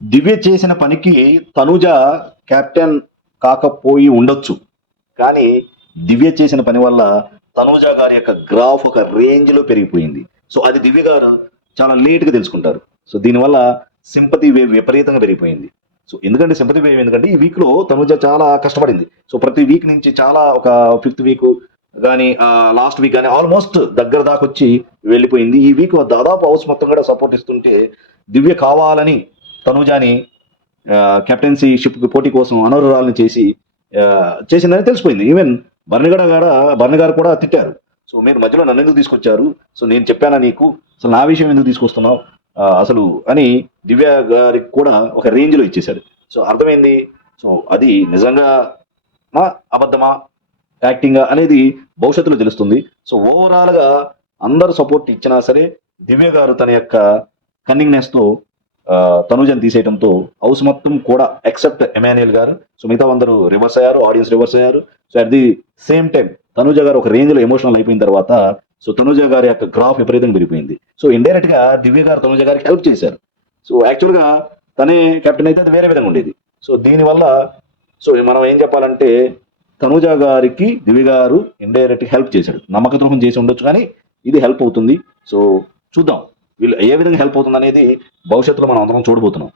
దివ్య చేసిన పనికి తనుజ కెప్టెన్ కాకపోయి ఉండొచ్చు. కానీ దివ్య చేసిన పని వల్ల తనుజ గారి యొక్క గ్రాఫ్ ఒక రేంజ్లో పెరిగిపోయింది. సో అది దివ్య గారు చాలా లేట్గా తెలుసుకుంటారు. సో దీనివల్ల సింపతి వేవ్ విపరీతంగా పెరిగిపోయింది. సో ఎందుకంటే సింపతి వేవ్ ఎందుకంటే ఈ వీక్లో తనుజ చాలా కష్టపడింది. సో ప్రతి వీక్ నుంచి చాలా ఒక ఫిఫ్త్ వీక్ కానీ లాస్ట్ వీక్ కానీ ఆల్మోస్ట్ దగ్గర దాకా వచ్చి వెళ్ళిపోయింది. ఈ వీక్ దాదాపు హౌస్ మొత్తం కూడా సపోర్ట్ ఇస్తుంటే దివ్య కావాలని తనుజాని కెప్టెన్సీ షిప్కి పోటీ కోసం అనర్హురాలను చేసి చేసిందని తెలిసిపోయింది. ఈవెన్ బర్నిగడ గారు బర్ని గారు కూడా తిట్టారు. సో మీరు మధ్యలో నన్ను ఎందుకు తీసుకొచ్చారు? సో నేను చెప్పానా నీకు? అసలు నా విషయం ఎందుకు తీసుకొస్తున్నావు? అసలు అని దివ్య గారికి కూడా ఒక రేంజ్లో ఇచ్చేశారు. సో అర్థమైంది? సో అది నిజంగా మా అబద్ధమా? యాక్టింగ్ అనేది భవిష్యత్తులో తెలుస్తుంది. సో ఓవరాల్గా అందరు సపోర్ట్ ఇచ్చినా సరే దివ్య గారు తన యొక్క కన్నింగ్నెస్తో తనుజని తీసేయడంతో హౌస్ మొత్తం కూడా ఎక్సెప్ట్ ఎమాన్యుయల్ గారు. సో మిగతా అందరూ రివర్స్ అయ్యారు ఆడియన్స్ రివర్స్ అయ్యారు. So at the same time Tanuja garu ఒక రేంజ్లో ఎమోషనల్ అయిపోయిన తర్వాత సో తనుజ గారి యొక్క గ్రాఫ్ విపరీతంగా పెరిగిపోయింది. సో ఇండైరెక్ట్గా దివ్య గారు తనుజ గారికి హెల్ప్ చేశారు. సో యాక్చువల్గా తనే కెప్టెన్ అయితే అది వేరే విధంగా ఉండేది. సో దీనివల్ల సో మనం ఏం చెప్పాలంటే తనుజ గారికి దివ్య గారు ఇండైరెక్ట్ హెల్ప్ చేశాడు. నమ్మక ద్రోహం చేసి ఉండొచ్చు కానీ ఇది హెల్ప్ అవుతుంది. సో చూద్దాం. వీళ్ళు ఏ విధంగా హెల్ప్ అవుతుంది అనేది భవిష్యత్తులో మనం అందరం చూడబోతున్నాం.